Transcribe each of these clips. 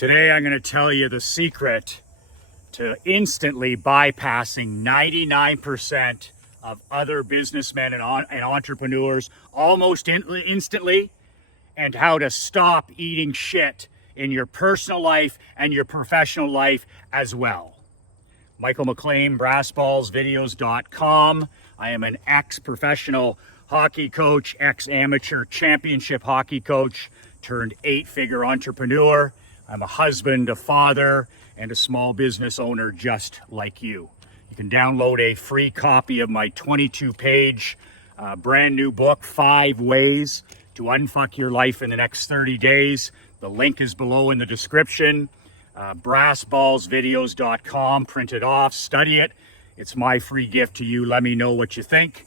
Today I'm going to tell you the secret to instantly bypassing 99% of other businessmen and entrepreneurs almost instantly, and how to stop eating shit in your personal life and your professional life as well. Michael McLean, brassballsvideos.com. I am an ex-professional hockey coach, ex-amateur championship hockey coach, turned 8-figure entrepreneur. I'm a husband, a father, and a small business owner just like you. You can download a free copy of my 22-page brand new book, 5 Ways to Unfuck Your Life in the Next 30 Days. The link is below in the description. Brassballsvideos.com. Print it off, study it. It's my free gift to you. Let me know what you think.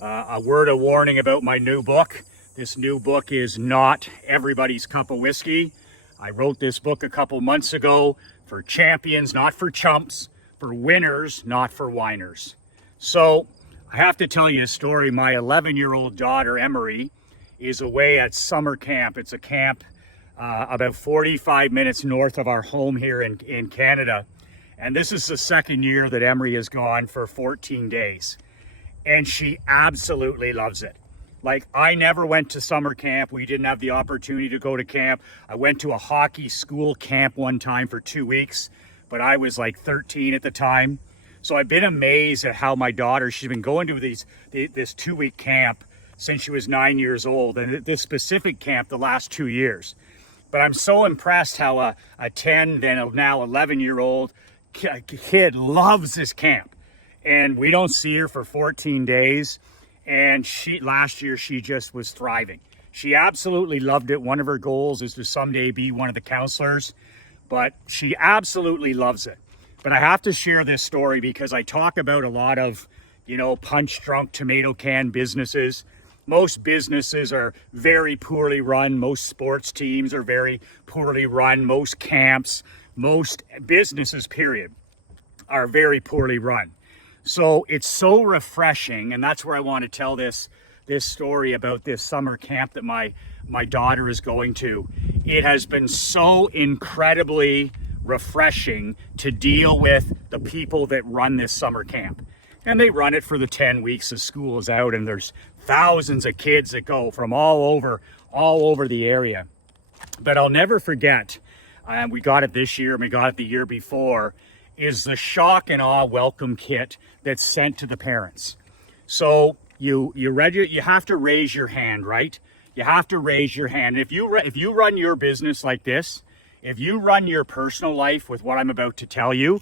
A word of warning about my new book. This new book is not everybody's cup of whiskey. I wrote this book a couple months ago for champions, not for chumps, for winners, not for whiners. So I have to tell you a story. My 11-year-old daughter, Emery, is away at summer camp. It's a camp about 45 minutes north of our home here in Canada. And this is the second year that Emery has gone for 14 days. And she absolutely loves it. Like, I never went to summer camp. We didn't have the opportunity to go to camp. I went to a hockey school camp one time for 2 weeks, but I was like 13 at the time. So I've been amazed at how my daughter, she's been going to this 2-week camp since she was 9 years old, and this specific camp the last 2 years. But I'm so impressed how a 10, then now 11-year-old kid loves this camp. And we don't see her for 14 days. And last year, she just was thriving. She absolutely loved it. One of her goals is to someday be one of the counselors, but she absolutely loves it. But I have to share this story because I talk about a lot of, punch-drunk tomato can businesses. Most businesses are very poorly run. Most sports teams are very poorly run. Most camps, most businesses, period, are very poorly run. So it's so refreshing, and that's where I want to tell this story about this summer camp that my daughter is going to. It has been so incredibly refreshing to deal with the people that run this summer camp. And they run it for the 10 weeks the school is out, and there's thousands of kids that go from all over the area. But I'll never forget, we got it this year and we got it the year before, is the shock and awe welcome kit that's sent to the parents. So you have to raise your hand, right? You have to raise your hand. If you run your business like this, if you run your personal life with what I'm about to tell you,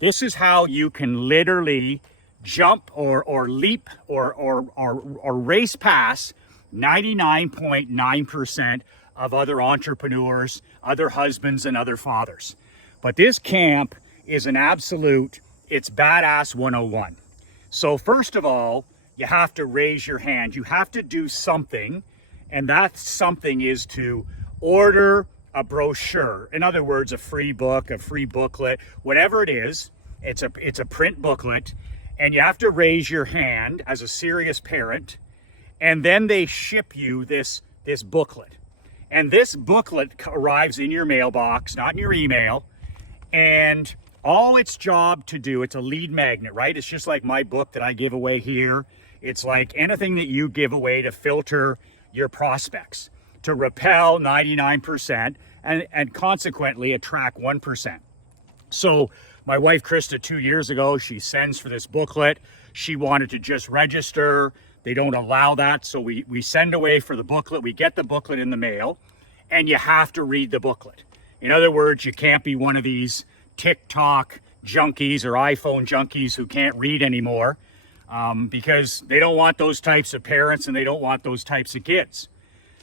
this is how you can literally jump or leap or race past 99.9% of other entrepreneurs, other husbands, and other fathers. But this camp is an absolute, it's badass 101. So first of all, you have to raise your hand. You have to do something, and that something is to order a brochure. In other words, a free book, a free booklet, whatever it is. It's a print booklet, and you have to raise your hand as a serious parent, and then they ship you this booklet. And this booklet arrives in your mailbox, not in your email, and all its job to do, it's a lead magnet, right? It's just like my book that I give away here. It's like anything that you give away to filter your prospects, to repel 99% and consequently attract 1%. So my wife, Krista, 2 years ago, she sends for this booklet. She wanted to just register. They don't allow that. So we send away for the booklet. We get the booklet in the mail, and you have to read the booklet. In other words, you can't be one of these TikTok junkies or iPhone junkies who can't read anymore because they don't want those types of parents and they don't want those types of kids.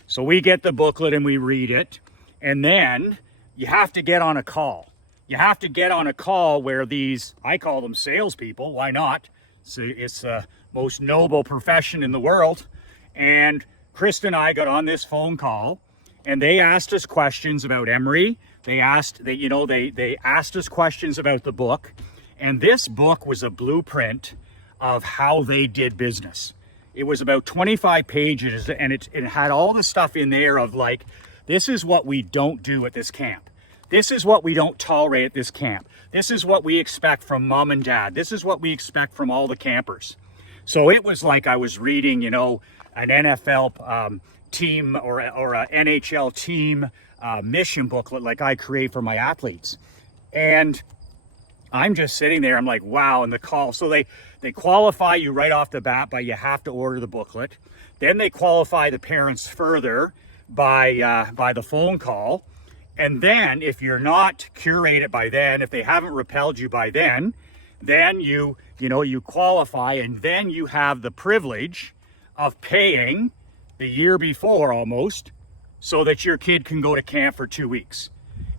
So we get the booklet and we read it, and then you have to get on a call. You have to get on a call where these, I call them salespeople, why not? So it's the most noble profession in the world. And Krista and I got on this phone call, and they asked us questions about Emery. They asked us questions about the book, and this book was a blueprint of how they did business. It was about 25 pages, and it had all the stuff in there of like, this is what we don't do at this camp. This is what we don't tolerate at this camp. This is what we expect from mom and dad. This is what we expect from all the campers. So it was like I was reading, you know, an NFL team or a NHL team mission booklet like I create for my athletes. And I'm just sitting there, I'm like, wow, and the call. So they qualify you right off the bat by you have to order the booklet. Then they qualify the parents further by the phone call. And then if you're not curated by then, if they haven't repelled you by then you qualify, and then you have the privilege of paying the year before almost so that your kid can go to camp for 2 weeks.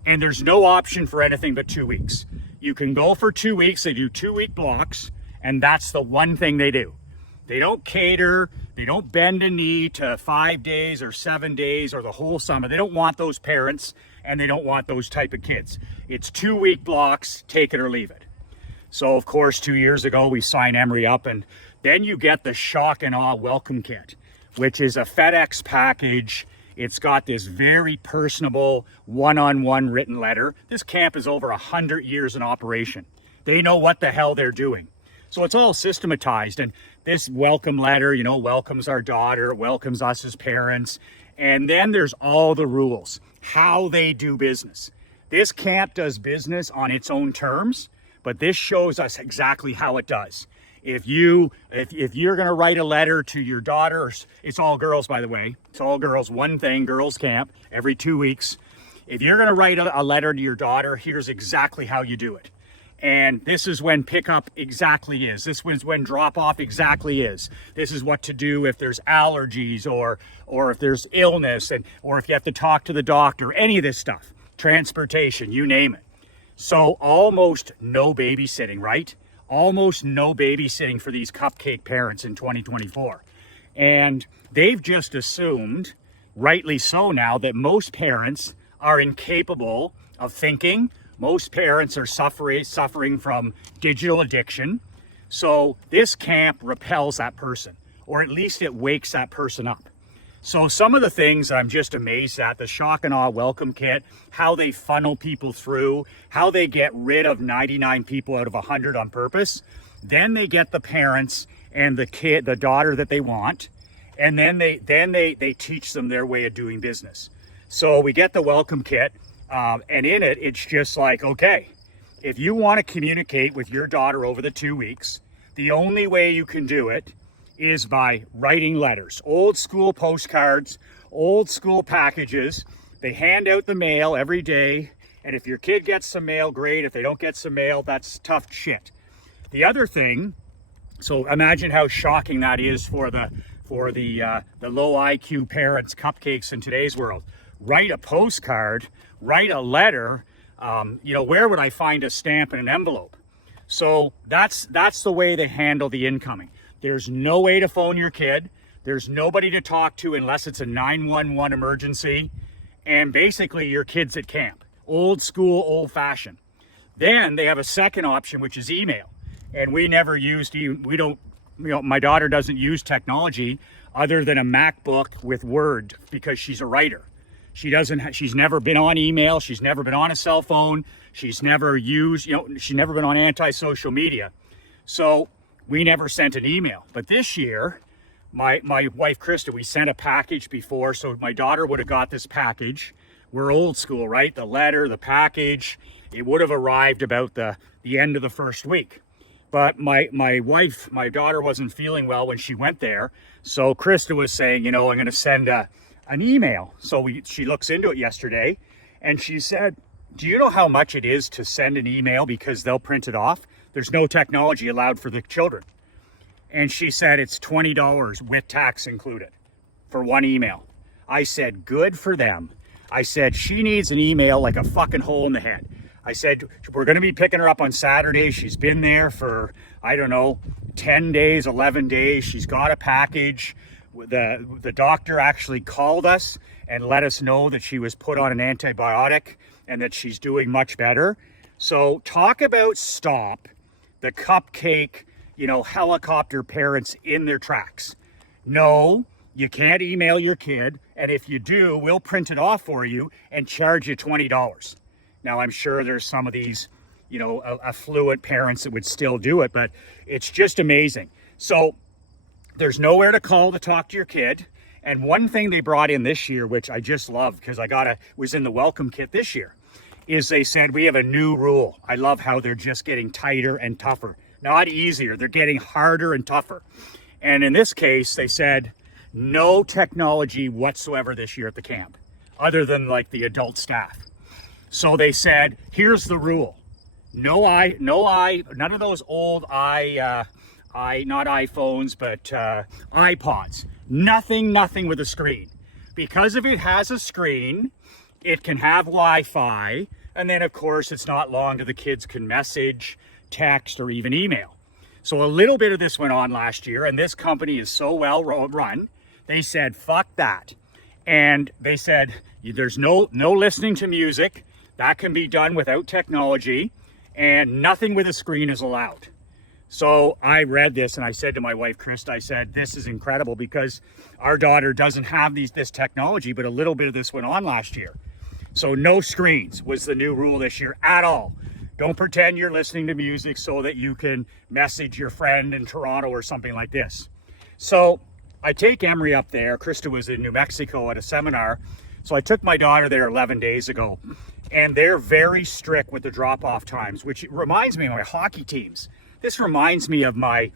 And there's no option for anything but 2 weeks. You can go for 2 weeks, they do 2-week blocks, and that's the one thing they do. They don't cater, they don't bend a knee to 5 days or 7 days or the whole summer. They don't want those parents, and they don't want those type of kids. It's 2-week blocks, take it or leave it. So of course, 2 years ago, we signed Emery up, and then you get the shock and awe welcome kit, which is a FedEx package. It's got this very personable one-on-one written letter. This camp is over 100 years in operation. They know what the hell they're doing. So it's all systematized, and this welcome letter, you know, welcomes our daughter, welcomes us as parents. And then there's all the rules, how they do business. This camp does business on its own terms, but this shows us exactly how it does. If you're going to write a letter to your daughter, it's all girls, by the way. It's all girls, one thing, girls camp, every 2 weeks. If you're going to write a letter to your daughter, here's exactly how you do it. And this is when pickup exactly is. This is when drop off exactly is. This is what to do if there's allergies or if there's illness, or if you have to talk to the doctor, any of this stuff, transportation, you name it. So almost no babysitting, right? Almost no babysitting for these cupcake parents in 2024. And they've just assumed, rightly so now, that most parents are incapable of thinking. Most parents are suffering from digital addiction. So this camp repels that person, or at least it wakes that person up. So some of the things I'm just amazed at, the shock and awe welcome kit, how they funnel people through, how they get rid of 99 people out of 100 on purpose. Then they get the parents and the daughter that they want, and then they teach them their way of doing business. So we get the welcome kit, and in it, it's just like, okay, if you want to communicate with your daughter over the 2 weeks, the only way you can do it is by writing letters, old school postcards, old school packages. They hand out the mail every day, and if your kid gets some mail, great. If they don't get some mail, that's tough shit. The other thing, so imagine how shocking that is for the low IQ parents, cupcakes in today's world. Write a postcard, write a letter. Where would I find a stamp and an envelope? So that's the way they handle the incoming. There's no way to phone your kid. There's nobody to talk to unless it's a 911 emergency. And basically your kid's at camp. Old school, old fashioned. Then they have a second option, which is email. And we never used, my daughter doesn't use technology other than a MacBook with Word because she's a writer. She's never been on email. She's never been on a cell phone. She's never she's never been on anti-social media. So we never sent an email. But this year, my wife, Krista, we sent a package before, so my daughter would have got this package. We're old school, right? The letter, the package, it would have arrived about the end of the first week. But my daughter wasn't feeling well when she went there. So Krista was saying, I'm going to send an email. So she looks into it yesterday, and she said, do you know how much it is to send an email because they'll print it off? There's no technology allowed for the children. And she said it's $20 with tax included for one email. I said, good for them. I said, she needs an email like a fucking hole in the head. I said, we're going to be picking her up on Saturday. She's been there for, 10 days, 11 days. She's got a package. The doctor actually called us and let us know that she was put on an antibiotic and that she's doing much better. So talk about stop the cupcake, helicopter parents in their tracks. No, you can't email your kid. And if you do, we'll print it off for you and charge you $20. Now, I'm sure there's some of these, you know, affluent parents that would still do it, but it's just amazing. So there's nowhere to call to talk to your kid. And one thing they brought in this year, which I just love because was in the welcome kit this year, is they said, we have a new rule. I love how they're just getting tighter and tougher. Not easier, they're getting harder and tougher. And in this case, they said, no technology whatsoever this year at the camp, other than like the adult staff. So they said, here's the rule. None of those old not iPhones, but iPods. Nothing with a screen. Because if it has a screen, it can have Wi-Fi, and then of course it's not long till the kids can message, text, or even email. So a little bit of this went on last year, and this company is so well run, they said, fuck that. And they said, there's no listening to music. That can be done without technology, and nothing with a screen is allowed. So I read this and I said to my wife, Krista, I said, this is incredible because our daughter doesn't have this technology, but a little bit of this went on last year. So no screens was the new rule this year at all. Don't pretend you're listening to music so that you can message your friend in Toronto or something like this. So I take Emery up there. Krista was in New Mexico at a seminar. So I took my daughter there 11 days ago, and they're very strict with the drop-off times, which reminds me of my hockey teams. This reminds me of my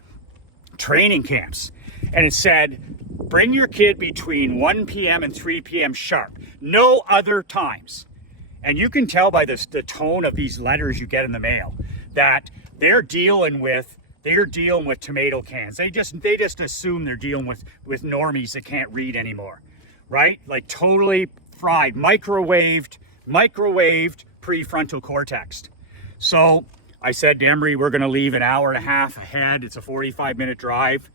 training camps. And it said, bring your kid between 1 p.m. and 3 p.m. sharp. No other times. And you can tell by the tone of these letters you get in the mail that they're dealing with tomato cans. They just assume they're dealing with normies that can't read anymore, right? Like totally fried, microwaved prefrontal cortex. So I said to Emery, we're going to leave an hour and a half ahead. It's a 45-minute drive.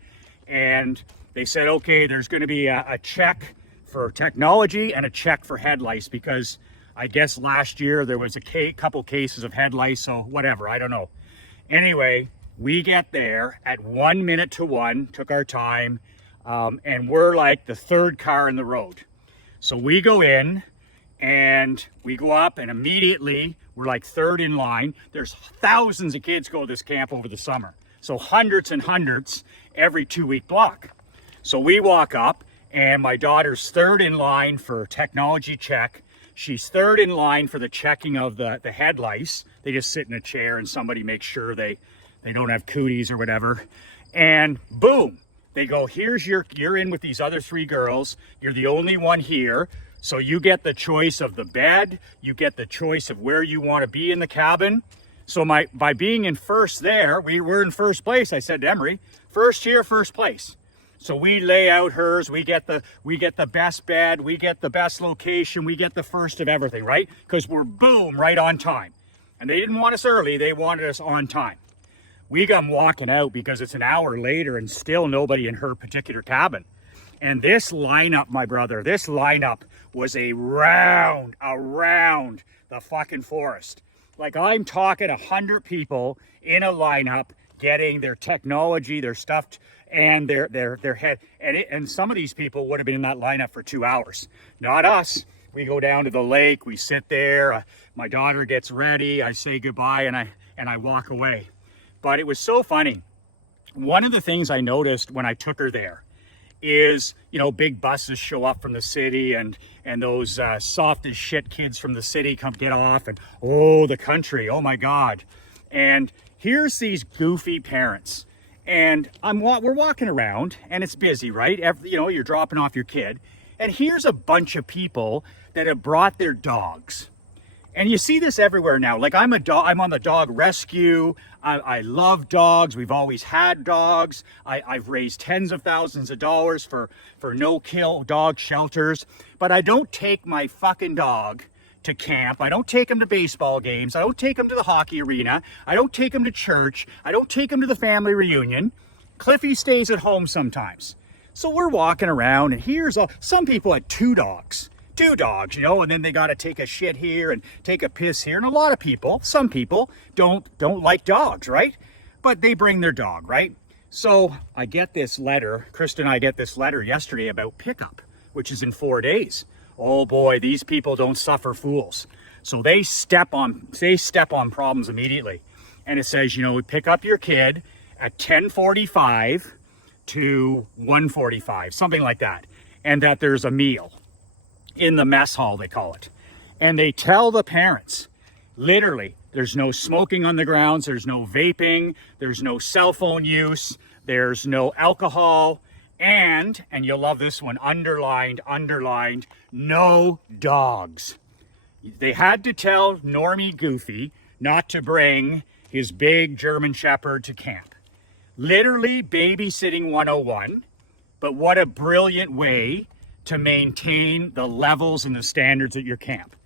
And they said, okay, there's going to be a check for technology and a check for head lice, because I guess last year there was a couple cases of head lice, so whatever, I don't know. Anyway, we get there at 1 minute to 1, took our time, and we're like the third car in the road. So we go in and we go up, and immediately we're like third in line. There's thousands of kids go to this camp over the summer. So hundreds and hundreds every 2-week block. So we walk up, and my daughter's third in line for technology check. She's third in line for the checking of the head lice. They just sit in a chair and somebody makes sure they don't have cooties or whatever. And boom, they go, you're in with these other 3 girls. You're the only one here. So you get the choice of the bed. You get the choice of where you want to be in the cabin. So by being in first there, we were in first place. I said to Emery, first here, first place. So we lay out hers, we get the best bed, we get the best location, we get the first of everything, right? Because we're boom, right on time. And they didn't want us early, they wanted us on time. We come walking out because it's an hour later and still nobody in her particular cabin. And this lineup, my brother, was around the fucking forest. Like, I'm talking 100 people in a lineup getting their technology, their stuff, and their head. And some of these people would have been in that lineup for 2 hours. Not us. We go down to the lake, we sit there, my daughter gets ready, I say goodbye, and I walk away. But it was so funny. One of the things I noticed when I took her there is, big buses show up from the city, and those soft as shit kids from the city come get off, and the country, oh my God. And here's these goofy parents, and we're walking around, and it's busy, right? You're dropping off your kid, and here's a bunch of people that have brought their dogs. And you see this everywhere now. Like, I'm on the dog rescue. I love dogs. We've always had dogs. I've raised tens of thousands of dollars for no-kill dog shelters. But I don't take my fucking dog to camp. I don't take him to baseball games. I don't take him to the hockey arena. I don't take him to church. I don't take him to the family reunion. Cliffy stays at home sometimes. So we're walking around, and here's some people had 2 dogs. 2 dogs, and then they got to take a shit here and take a piss here. And a lot of people, some people don't like dogs, right? But they bring their dog, right? So I get this letter, Krista and I get this letter yesterday about pickup, which is in 4 days. Oh boy, these people don't suffer fools. So they step on problems immediately. And it says, pick up your kid at 10:45 to 1:45, something like that. And that there's a meal in the mess hall, they call it. And they tell the parents, literally, there's no smoking on the grounds, there's no vaping, there's no cell phone use, there's no alcohol, and you'll love this one, underlined, no dogs. They had to tell Normie Goofy not to bring his big German Shepherd to camp. Literally babysitting 101, but what a brilliant way to maintain the levels and the standards at your camp.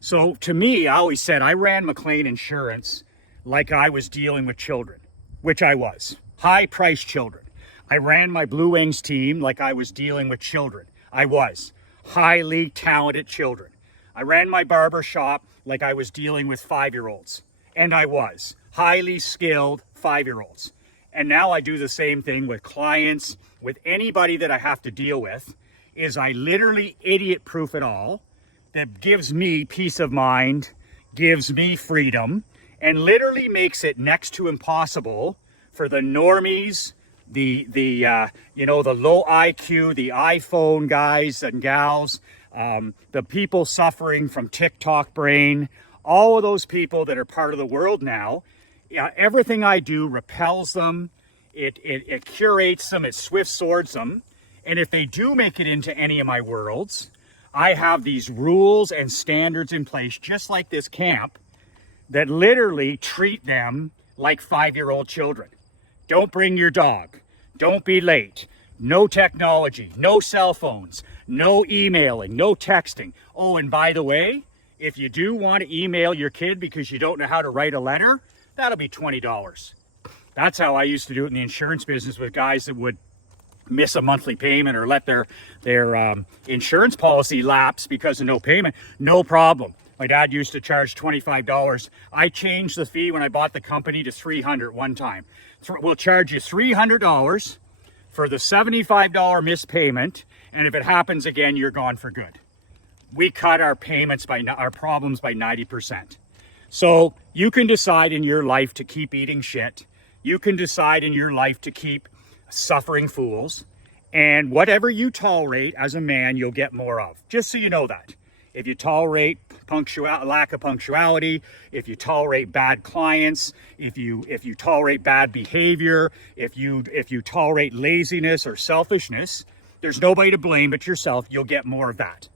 So to me, I always said I ran McLean Insurance like I was dealing with children, which I was, high-priced children. I ran my Blue Wings team like I was dealing with children. I was, highly talented children. I ran my barber shop like I was dealing with 5-year-olds, and I was, highly skilled 5-year-olds. And now I do the same thing with clients, with anybody that I have to deal with, is I literally idiot-proof it all. That gives me peace of mind, gives me freedom, and literally makes it next to impossible for the normies, the low IQ, the iPhone guys and gals, the people suffering from TikTok brain, all of those people that are part of the world now. Everything I do repels them, it curates them, it swift swords them, and if they do make it into any of my worlds, I have these rules and standards in place, just like this camp, that literally treat them like 5-year-old children. Don't bring your dog. Don't be late. No technology, no cell phones, no emailing, no texting. Oh, and by the way, if you do want to email your kid because you don't know how to write a letter, that'll be $20. That's how I used to do it in the insurance business with guys that would miss a monthly payment or let their insurance policy lapse because of no payment. No problem. My dad used to charge $25. I changed the fee when I bought the company to $300 one time. We'll charge you $300 for the $75 missed payment, and if it happens again, you're gone for good. We cut our payments our problems by 90%. So you can decide in your life to keep eating shit. You can decide in your life to keep suffering fools, and whatever you tolerate as a man, you'll get more of. Just so you know that. If you tolerate lack of punctuality, if you tolerate bad clients, if you tolerate bad behavior, if you tolerate laziness or selfishness, there's nobody to blame but yourself. You'll get more of that.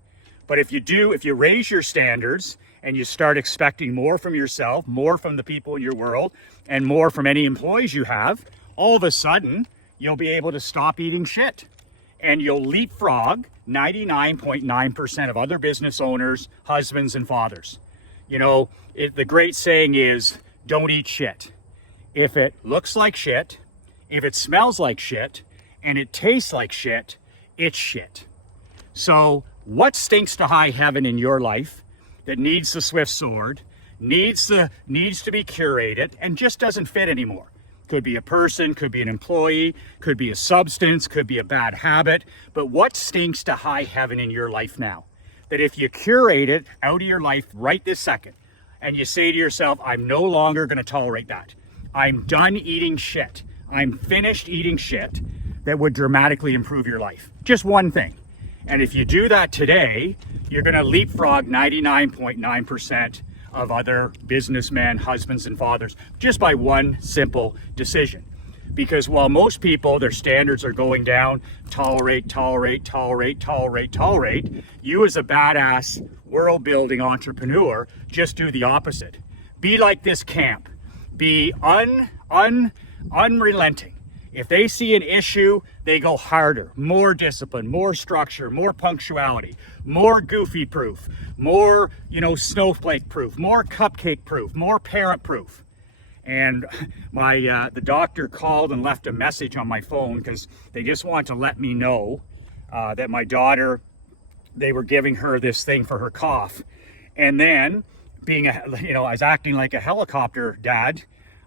But if you raise your standards and you start expecting more from yourself, more from the people in your world, and more from any employees you have, all of a sudden, you'll be able to stop eating shit. And you'll leapfrog 99.9% of other business owners, husbands, and fathers. The great saying is, don't eat shit. If it looks like shit, if it smells like shit, and it tastes like shit, it's shit. So what stinks to high heaven in your life that needs the swift sword, needs to be curated, and just doesn't fit anymore? Could be a person, could be an employee, could be a substance, could be a bad habit. But what stinks to high heaven in your life now? That if you curate it out of your life right this second, and you say to yourself, I'm no longer going to tolerate that. I'm done eating shit. I'm finished eating shit, that would dramatically improve your life. Just one thing. And if you do that today, you're going to leapfrog 99.9% of other businessmen, husbands, and fathers, just by one simple decision. Because while most people, their standards are going down, tolerate, you as a badass world-building entrepreneur, just do the opposite. Be like this camp. Be unrelenting. If they see an issue, they go harder, more discipline, more structure, more punctuality, more goofy proof, more, snowflake proof, more cupcake proof, more parent proof. And the doctor called and left a message on my phone because they just want to let me know that my daughter, they were giving her this thing for her cough. And then I was acting like a helicopter dad,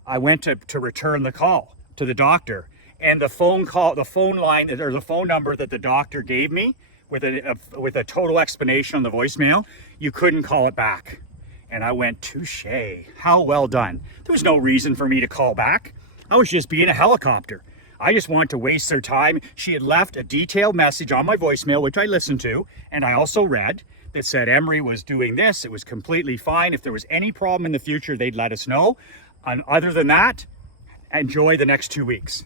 I went to return the call to the doctor. And the phone line, or the phone number that the doctor gave me with a total explanation on the voicemail, you couldn't call it back. And I went, touche, how well done. There was no reason for me to call back. I was just being a helicopter. I just wanted to waste their time. She had left a detailed message on my voicemail, which I listened to, and I also read, that said Emery was doing this. It was completely fine. If there was any problem in the future, they'd let us know. And other than that, enjoy the next 2 weeks.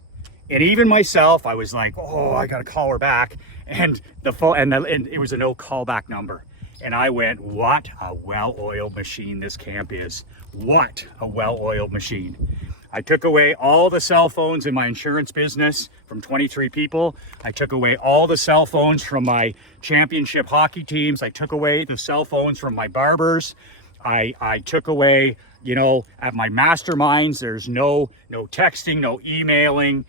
And even myself, I was like, oh, I got to call her back. And and it was a no callback number. And I went, what a well-oiled machine this camp is. What a well-oiled machine. I took away all the cell phones in my insurance business from 23 people. I took away all the cell phones from my championship hockey teams. I took away the cell phones from my barbers. I took away, you know, at my masterminds, there's no texting, no emailing,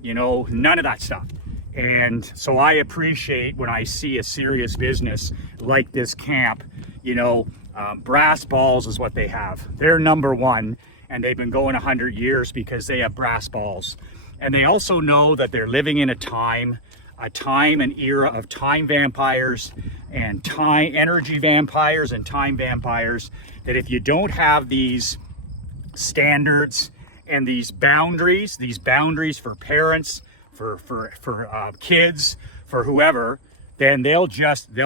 you know, none of that stuff. And so I appreciate when I see a serious business like this camp, you know, brass balls is what they have. They're number one. And they've been going 100 years because they have brass balls. And they also know that they're living in a time and era of time vampires and time energy vampires and time vampires, that if you don't have these standards and these boundaries for parents, for kids, for whoever, then they'll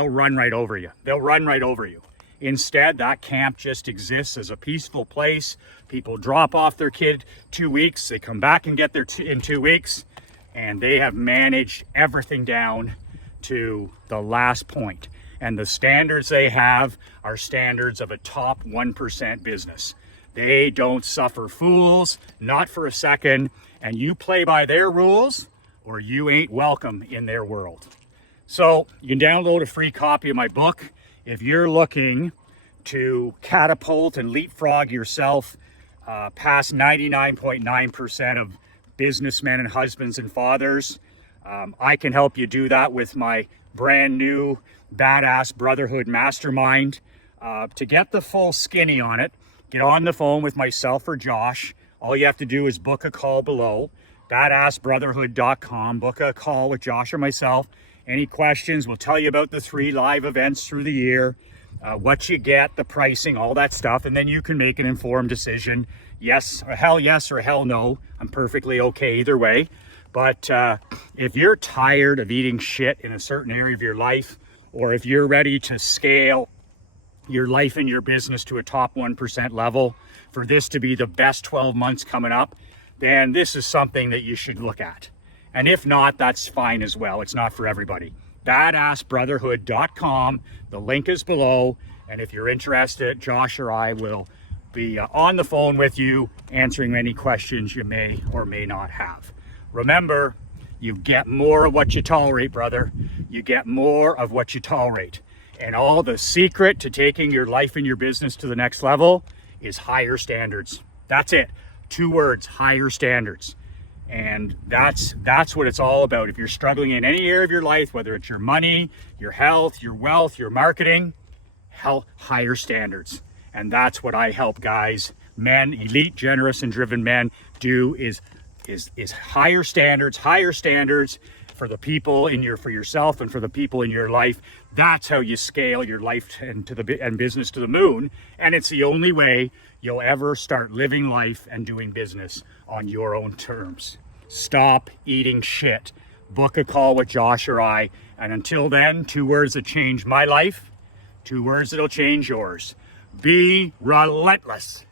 run right over you. They'll run right over you. Instead, that camp just exists as a peaceful place. People drop off their kid 2 weeks, they come back and get their in 2 weeks, and they have managed everything down to the last point. And the standards they have are standards of a top 1% business. They don't suffer fools, not for a second, and you play by their rules or you ain't welcome in their world. So you can download a free copy of my book. If you're looking to catapult and leapfrog yourself past 99.9% of businessmen and husbands and fathers, I can help you do that with my brand new Badass Brotherhood Mastermind. To get the full skinny on it, get on the phone with myself or Josh. All you have to do is book a call below, badassbrotherhood.com. Book a call with Josh or myself. Any questions, we'll tell you about the 3 live events through the year, what you get, the pricing, all that stuff, and then you can make an informed decision. Yes or hell no. I'm perfectly okay either way. But if you're tired of eating shit in a certain area of your life, or if you're ready to scale your life and your business to a top 1% level, for this to be the best 12 months coming up, then this is something that you should look at. And if not, that's fine as well. It's not for everybody. Badassbrotherhood.com. The link is below. And if you're interested, Josh or I will be on the phone with you, answering any questions you may or may not have. Remember, you get more of what you tolerate, brother. You get more of what you tolerate. And all the secret to taking your life and your business to the next level is higher standards. That's it. 2 words, higher standards. And that's what it's all about. If you're struggling in any area of your life, whether it's your money, your health, your wealth, your marketing, higher standards. And that's what I help guys, men, elite, generous, and driven men do is higher standards for the people for yourself and for the people in your life. That's how you scale your life and business to the moon. And it's the only way you'll ever start living life and doing business on your own terms. Stop eating shit. Book a call with Josh or I. And until then, 2 words that change my life, 2 words that'll change yours. Be relentless.